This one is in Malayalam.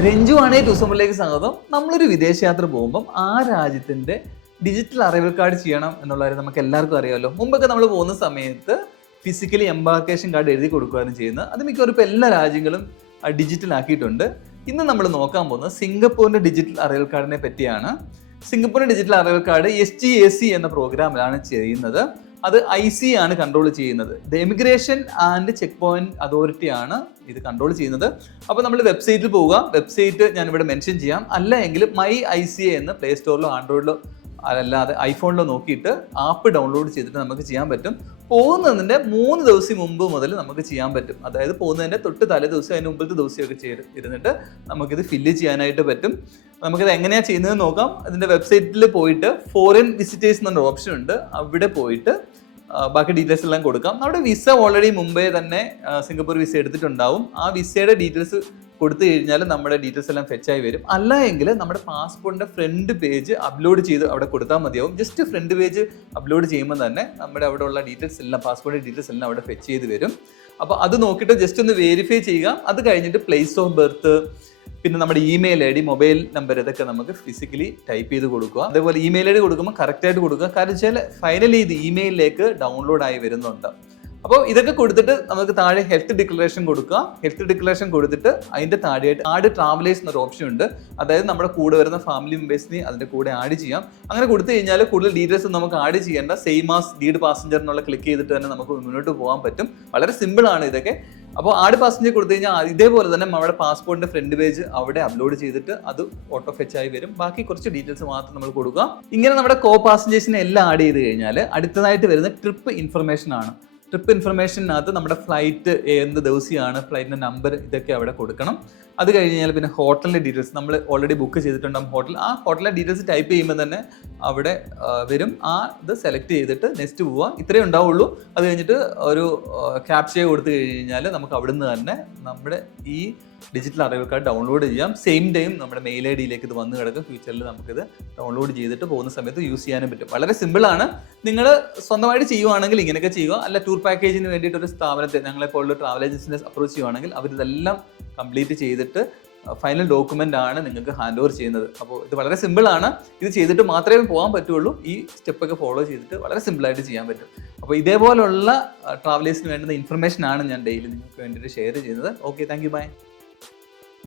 രഞ്ജു ആണ് ടൂസമ്പിലേക്ക് സ്വാഗതം. നമ്മളൊരു വിദേശയാത്ര പോകുമ്പം ആ രാജ്യത്തിന്റെ ഡിജിറ്റൽ അറൈവൽ കാർഡ് ചെയ്യണം എന്നുള്ള കാര്യം നമുക്ക് എല്ലാവർക്കും അറിയാമല്ലോ. മുമ്പൊക്കെ നമ്മൾ പോകുന്ന സമയത്ത് ഫിസിക്കലി എംബാർക്കേഷൻ കാർഡ് എഴുതി കൊടുക്കുകയാണ് ചെയ്യുന്നത്. അത് മിക്കവാറും ഇപ്പോൾ എല്ലാ രാജ്യങ്ങളും ഡിജിറ്റൽ ആക്കിയിട്ടുണ്ട്. ഇന്ന് നമ്മൾ നോക്കാൻ പോകുന്നത് സിംഗപ്പൂരിന്റെ ഡിജിറ്റൽ അറൈവൽ കാർഡിനെ പറ്റിയാണ്. സിംഗപ്പൂരിന്റെ ഡിജിറ്റൽ അറൈവൽ കാർഡ് SGAC എന്ന പ്രോഗ്രാമിലാണ് ചെയ്യുന്നത്. അത് IC ആണ് കൺട്രോൾ ചെയ്യുന്നത്. The emigration and check point authority ആണ് ഇത് കൺട്രോൾ ചെയ്യുന്നത്. അപ്പോൾ നമ്മൾ വെബ്സൈറ്റിൽ പോവുക. വെബ്സൈറ്റ് ഞാൻ ഇവിടെ മെൻഷൻ ചെയ്യാം. അല്ല എങ്കിൽ MyICA എന്ന് പ്ലേ സ്റ്റോറിലോ ആൻഡ്രോയിഡിലോ അല്ലാതെ ഐഫോണിലോ നോക്കിയിട്ട് ആപ്പ് ഡൗൺലോഡ് ചെയ്തിട്ട് നമുക്ക് ചെയ്യാൻ പറ്റും. പോകുന്നതിൻ്റെ 3 ദിവസം മുമ്പ് മുതൽ നമുക്ക് ചെയ്യാൻ പറ്റും. അതായത് പോകുന്നതിൻ്റെ തൊട്ട് തലേ ദിവസം അതിന് മുമ്പത്തെ ദിവസമൊക്കെ ഇരുന്നിട്ട് നമുക്കിത് ഫില്ല് ചെയ്യാനായിട്ട് പറ്റും. നമുക്കിത് എങ്ങനെയാണ് ചെയ്യുന്നതെന്ന് നോക്കാം. അതിൻ്റെ വെബ്സൈറ്റിൽ പോയിട്ട് ഫോറിൻ വിസിറ്റേഴ്സ് എന്നൊരു ഓപ്ഷൻ ഉണ്ട്. അവിടെ പോയിട്ട് ബാക്കി ഡീറ്റെയിൽസ് എല്ലാം കൊടുക്കാം. നമ്മുടെ വിസ ഓൾറെഡി മുമ്പേ തന്നെ സിംഗപ്പൂർ വിസ എടുത്തിട്ടുണ്ടാവും. ആ വിസയുടെ ഡീറ്റെയിൽസ് കൊടുത്തു കഴിഞ്ഞാൽ നമ്മുടെ ഡീറ്റെയിൽസ് എല്ലാം ഫെച്ചായി വരും. അല്ല എങ്കിൽ നമ്മുടെ പാസ്പോർട്ടിൻ്റെ ഫ്രണ്ട് പേജ് അപ്ലോഡ് ചെയ്ത് അവിടെ കൊടുത്താൽ മതിയാവും. ജസ്റ്റ് ഫ്രണ്ട് പേജ് അപ്ലോഡ് ചെയ്യുമ്പോൾ തന്നെ നമ്മുടെ അവിടെ ഉള്ള ഡീറ്റെയിൽസ് എല്ലാം പാസ്പോർട്ടിൻ്റെ ഡീറ്റെയിൽസ് എല്ലാം അവിടെ ഫെച്ച് ചെയ്ത് വരും. അപ്പോൾ അത് നോക്കിയിട്ട് ജസ്റ്റ് ഒന്ന് വെരിഫൈ ചെയ്യുക. അത് കഴിഞ്ഞിട്ട് പ്ലേസ് ഓഫ് ബർത്ത്, പിന്നെ നമ്മുടെ ഇമെയിൽ ID, മൊബൈൽ നമ്പർ ഇതൊക്കെ നമുക്ക് ഫിസിക്കലി ടൈപ്പ് ചെയ്ത് കൊടുക്കുക. അതേപോലെ ഇമെയിൽ ID കൊടുക്കുമ്പോൾ കറക്റ്റായിട്ട് കൊടുക്കുക. കാരണം വെച്ചാൽ ഫൈനലി ഇത് ഇമെയിലിലേക്ക് ഡൗൺലോഡ് ആയി വരുന്നുണ്ട്. അപ്പോൾ ഇതൊക്കെ കൊടുത്തിട്ട് നമുക്ക് താഴെ ഹെൽത്ത് ഡിക്ലറേഷൻ കൊടുക്കുക. ഹെൽത്ത് ഡിക്ലറേഷൻ കൊടുത്തിട്ട് അതിൻ്റെ താഴെയായിട്ട് ആഡ് ട്രാവലേഴ്സ് എന്നൊരു ഓപ്ഷൻ ഉണ്ട്. അതായത് നമ്മുടെ കൂടെ വരുന്ന ഫാമിലി മെമ്പേഴ്സിനെ അതിൻ്റെ കൂടെ ആഡ് ചെയ്യാം. അങ്ങനെ കൊടുത്തു കഴിഞ്ഞാൽ കൂടുതൽ ഡീറ്റെയിൽസ് നമുക്ക് ആഡ് ചെയ്യേണ്ട. സെയിം ആസ് ലീഡ് പാസഞ്ചർ എന്നുള്ള ക്ലിക്ക് ചെയ്തിട്ട് തന്നെ നമുക്ക് മുന്നോട്ട് പോകാൻ പറ്റും. വളരെ സിമ്പിൾ ആണ് ഇതൊക്കെ. അപ്പോൾ ആഡ് പാസഞ്ചർ കൊടുത്തു കഴിഞ്ഞാൽ ഇതേപോലെ തന്നെ നമ്മുടെ പാസ്പോർട്ടിന്റെ ഫ്രണ്ട് പേജ് അവിടെ അപ്ലോഡ് ചെയ്തിട്ട് അത് ഓട്ടോ ഫെച്ച് ആയി വരും. ബാക്കി കുറച്ച് ഡീറ്റെയിൽസ് മാത്രം നമ്മൾ കൊടുക്കുക. ഇങ്ങനെ നമ്മുടെ കോ പാസഞ്ചേഴ്സിനെ എല്ലാം ആഡ് ചെയ്ത് കഴിഞ്ഞാൽ അടുത്തതായിട്ട് വരുന്ന ട്രിപ്പ് ഇൻഫർമേഷൻ ആണ്. ട്രിപ്പ് ഇൻഫർമേഷനകത്ത് നമ്മുടെ ഫ്ലൈറ്റ് എന്ത് ദിവസമാണ്, ഫ്ലൈറ്റിൻ്റെ നമ്പർ ഇതൊക്കെ അവിടെ കൊടുക്കണം. അത് കഴിഞ്ഞ് കഴിഞ്ഞാൽ പിന്നെ ഹോട്ടലിൻ്റെ ഡീറ്റെയിൽസ് നമ്മൾ ഓൾറെഡി ബുക്ക് ചെയ്തിട്ടുണ്ടാകും ഹോട്ടൽ. ആ ഹോട്ടലിൻ്റെ ഡീറ്റെയിൽസ് ടൈപ്പ് ചെയ്യുമ്പോൾ തന്നെ അവിടെ വരും. ആ ഇത് സെലക്ട് ചെയ്തിട്ട് നെക്സ്റ്റ് പോവുക. ഇത്രയേ ഉണ്ടാവുള്ളൂ. അത് കഴിഞ്ഞിട്ട് ഒരു ക്യാപ്ചർ കൊടുത്തു കഴിഞ്ഞാൽ നമുക്ക് അവിടുന്ന് തന്നെ നമ്മുടെ ഈ ഡിജിറ്റൽ അറൈവൽ കാർഡ് ഡൗൺലോഡ് ചെയ്യാം. സെയിം ടൈം നമ്മുടെ മെയിൽ IDയിലേക്ക് ഇത് വന്ന് കിടക്കും. ഫ്യൂച്ചറിൽ നമുക്കിത് ഡൗൺലോഡ് ചെയ്തിട്ട് പോകുന്ന സമയത്ത് യൂസ് ചെയ്യാനും പറ്റും. വളരെ സിമ്പിളാണ്. നിങ്ങൾ സ്വന്തമായിട്ട് ചെയ്യുവാണെങ്കിൽ ഇങ്ങനെയൊക്കെ ചെയ്യുക. അല്ല ടൂർ പാക്കേജിന് വേണ്ടിയിട്ട് ഒരു സ്ഥാപനത്തെ ഞങ്ങളെപ്പോലുള്ള ട്രാവൽ ഏജൻസിനെ അപ്രോച്ച് ചെയ്യുവാണെങ്കിൽ അവരിതെല്ലാം കംപ്ലീറ്റ് ചെയ്തിട്ട് ഫൈനൽ ഡോക്യുമെൻ്റ് ആണ് നിങ്ങൾക്ക് ഹാൻഡ് ഓവർ ചെയ്യുന്നത്. അപ്പോൾ ഇത് വളരെ സിമ്പിളാണ്. ഇത് ചെയ്തിട്ട് മാത്രമേ പോകാൻ പറ്റുള്ളൂ. ഈ സ്റ്റെപ്പൊക്കെ ഫോളോ ചെയ്തിട്ട് വളരെ സിമ്പിളായിട്ട് ചെയ്യാൻ പറ്റും. അപ്പോൾ ഇതേപോലുള്ള ട്രാവലേഴ്സിന് വേണ്ടുന്ന ഇൻഫർമേഷൻ ആണ് ഞാൻ ഡെയിലി നിങ്ങൾക്ക് വേണ്ടിയിട്ട് ഷെയർ ചെയ്യുന്നത്. Okay, thank you, by.